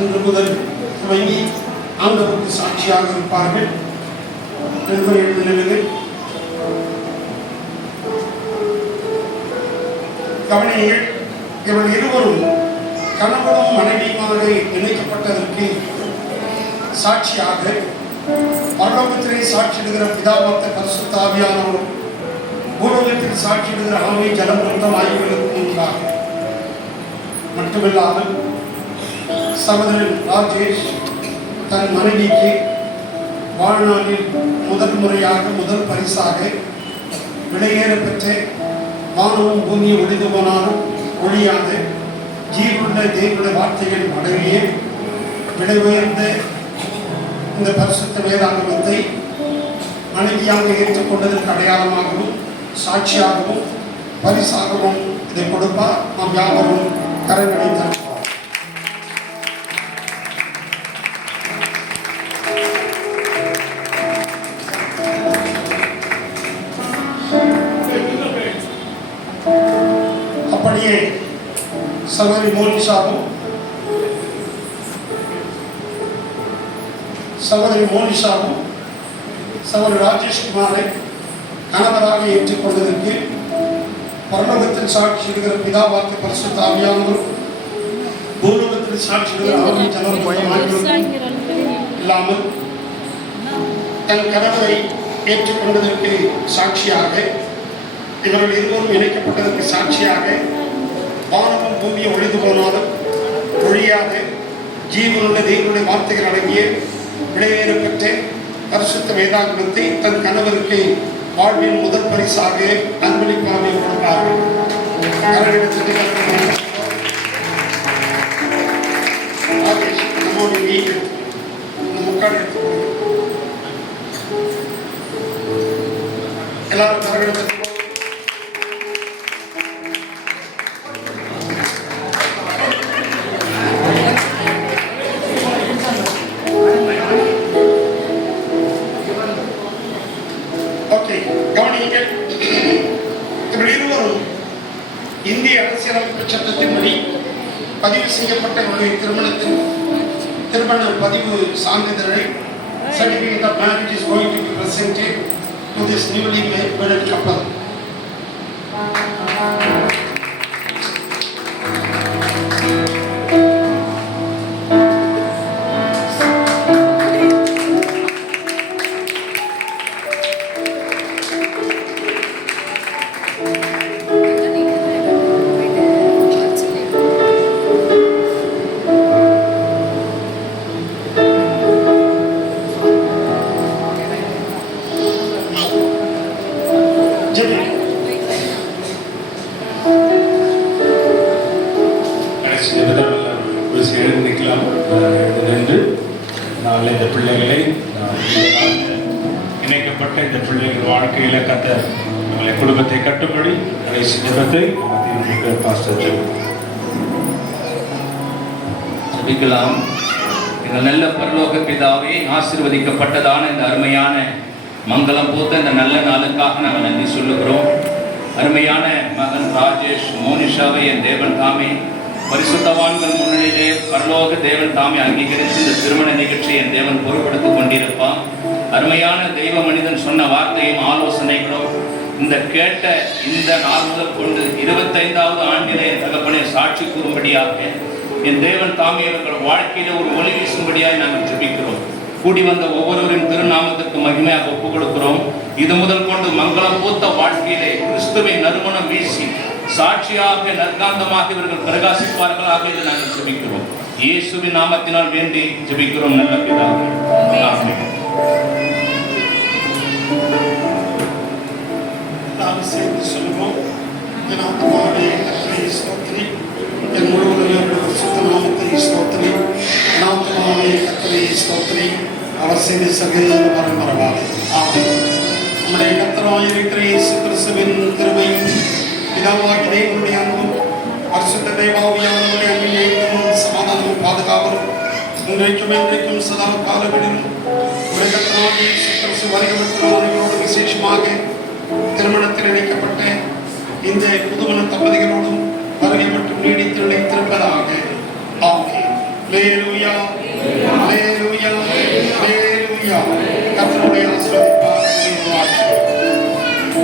இன்று முதல் துவங்கி ஆண்டவருக்கு சாட்சியாக இருப்பார்கள். நண்பர்கள் எழுதினர்கள் கவனியங்கள் இவர்கள் இருவரும் கணவனும் மனைவியுமாக இணைக்கப்பட்டதற்கு சாட்சியாக பரலோகத்திலே சாட்சியிடுகிற பிதாபத்த பரிசுத்தாவியானவரும் பூலோகத்தில் சாட்சியிடுகிற ஆமை ஜலமிருந்தம் ஆகியவர்களுக்கு முன்பாக மட்டுமில்லாமல் சகோதரன் ராஜேஷ் தன் மனைவிக்கு வாழ்நாளில் முதல் முறையாக முதல் பரிசாக விலையேற பெற்ற வானமும் பூமியும் ஒளிந்து போனாலும் ஒழியாத ஜீவனுள்ள தேவனுடைய வார்த்தைகள் அடங்கிய விலை உயர்ந்த இந்த பரிசுத்த வேதாங்கமத்தை மனைவியாக ஏற்றுக்கொண்டதற்கு அடையாளமாகவும் சாட்சியாகவும் பரிசாகவும் இதை கொடுப்பார் நாம் யாவரும் கரங்களை தருவோம் அப்படியே சகோதரி மோனிஷாவும் சகோதரி மோனிஷாவும் சகோதரி ராஜேஷ்குமாரை கணவராக ஏற்றுக்கொண்டதற்கு பரலோகத்தில் சாட்சியிடுகிற பிதாவாக்கு பரிசுத்த ஆவியானவர் பூலோகத்தில் சாட்சியிடுகிற ஆவி ஜனவரி இல்லாமல் தன் கணவரை ஏற்றுக்கொண்டதற்கு சாட்சியாக இவர்கள் இருவரும் இணைக்கப்பட்டதற்கு சாட்சியாக வானமும் பூமியும் ஒழிந்து போனாலும் ஒழியாக ஜீவனுள்ள தேவனுடைய வார்த்தைகள் அடங்கிய விடையேற பெற்ற பரிசுத்த வேதாகமத்தை தன் கணவருக்கு வாழ்வின் முதல் பரிசாக அன்பளிப்பாக கொடுப்பார்கள். எல்லாரும் கரவெடுத்து ஓகே இந்திய அரசியலமைப்பு சட்டத்தின்படி பதிவு செய்யப்பட்ட திருமணத்தின் திருமண பதிவு சான்றிதழை certificate of marriage is to this newly wedded couple. கடைசி நிமிடம் எல்லாம் ஒரு சேர்ந்து நிற்கலாம் எழுந்து நின்று நாளை இந்த பிள்ளைகளை இணைக்கப்பட்ட இந்த பிள்ளைகள் வாழ்க்கையில கத்த நம்மளை குடும்பத்தை கட்டும்படி கடைசி நிமிடத்தை மத்திய எங்கள் நல்ல பரலோக பிதாவே ஆசிர்வதிக்கப்பட்டதான இந்த அருமையான மங்களம் போத்த இந்த நல்ல நாளுக்காக நாங்கள் நன்றி சொல்லுகிறோம். அருமையான மகன் ராஜேஷ் மோனிஷாவை என் தேவன் தாமே பரிசுத்தவான்கள் முன்னிலையிலே பரலோக தேவன் தாமே அங்கீகரித்து இந்த திருமண நிகழ்ச்சியை என் தேவன் பொறுப்படுத்திக் கொண்டிருப்பான் அருமையான தெய்வ மனிதன் சொன்ன வார்த்தையும் ஆலோசனைகளும் இந்த கேட்ட இந்த நாள் முதல் கொண்டு இருபத்தைந்தாவது ஆண்டிலே என் தகப்பனை சாட்சி கூறும்படியாக என் தேவன் தாமே அவர்கள் வாழ்க்கையில ஒரு ஒளி வீசும்படியாக நாங்கள் ஜெபிக்கிறோம். கூடி வந்த ஒவ்வொருவரின் திருநாமத்திற்கு மகிமையாக ஒப்புக் கொடுக்கிறோம். இது முதல் கொண்டு மங்களம் பூத்த வாழ்க்கையிலே கிறிஸ்துவை நறுமணம் வீசி சாட்சியாக நற்காந்தமாக இவர்கள் பிரகாசிப்பார்களாக இதை நாங்கள் ஜெபிக்கிறோம். இயேசுவின் நாமத்தினால் வேண்டி ஜெபிக்கிறோம் நல்ல பிதாவே. சேர்ந்து சொல்லுவோம் என் ஆத்மாவே கர்த்தரை ஸ்தோத்திரி. என் முழுவதும் சுத்த நாமத்தை ஸ்தோத்திரி. என் ஆத்மாவே ஸ்தோத்திரி. அவர் செய்த சகல நம்முடைய கர்த்தராய் இருக்கிற இயேசு கிறிஸ்துவின் பிதாவாகி தேவனுடைய அன்பும் பரிசுத்த தேவாவியானவருடைய அன்பினையும் சமாதானமும் பாதுகாவலும் இன்றைக்கும் என்றைக்கும் சதா காலங்களிலும் உலகத்தினாகி இயேசு கிறிஸ்து விசேஷமாக திருமணத்தில் இணைக்கப்பட்ட இந்த புதுமண தம்பதிகளோடும் வருகை மட்டும் நீடித்து நிலைத்திருப்பதாக ஆமென். லேலுயா லேலுயா லேலுயா கர்த்தருடைய ஆசீர்வாதம்